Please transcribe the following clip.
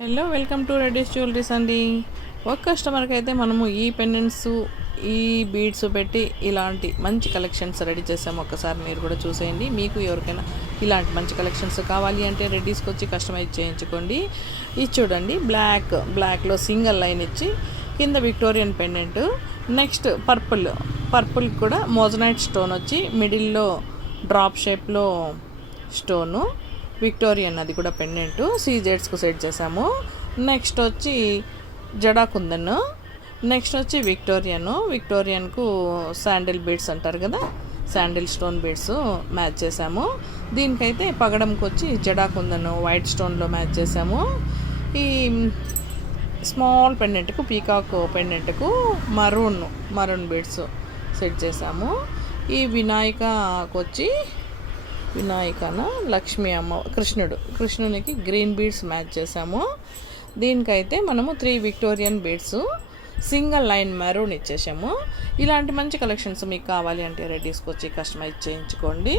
Hello welcome to Reddy's jewelleries అండి. ఒక కస్టమర్కి అయితే మనము ఈ పెండెంట్స్ ఈ బీడ్స్ పెట్టి ఇలాంటి మంచి కలెక్షన్స్ రెడీ చేసాము. ఒక్కసారి మీరు కూడా చూసేయండి. మీకు ఎవరికైనా ఇలాంటి మంచి కలెక్షన్స్ కావాలి అంటే రెడ్డీస్కి వచ్చి కస్టమైజ్ చేయించుకోండి. ఇది చూడండి, బ్లాక్లో సింగిల్ లైన్ ఇచ్చి కింద విక్టోరియన్ పెండెంట్, నెక్స్ట్ పర్పుల్ కూడా మోజనైట్ స్టోన్ వచ్చి మిడిల్లో డ్రాప్ షేప్లో స్టోను, విక్టోరియన్ అది కూడా పెండెంట్ సీజెడ్స్కు సెట్ చేసాము. నెక్స్ట్ వచ్చి జడాకుందన్, నెక్స్ట్ వచ్చి విక్టోరియన్కు శాండిల్ బీడ్స్ అంటారు కదా, శాండిల్ స్టోన్ బీడ్స్ మ్యాచ్ చేసాము. దీనికైతే పగడంకి వచ్చి జడాకుందన్ వైట్ స్టోన్లో మ్యాచ్ చేసాము. ఈ స్మాల్ పెండెంట్కు పీకాక్ పెండెంట్కు మరూన్ బీడ్స్ సెట్ చేసాము. ఈ వినాయకకు వచ్చి లక్ష్మీ అమ్మ కృష్ణునికి గ్రీన్ బీడ్స్ మ్యాచ్ చేసాము. దీనికైతే మనము 3 Victorian beads single line maroon ఇచ్చేసాము. ఇలాంటి మంచి కలెక్షన్స్ మీకు కావాలి అంటే రెడ్డీస్కి వచ్చి కస్టమైజ్ చేయించుకోండి.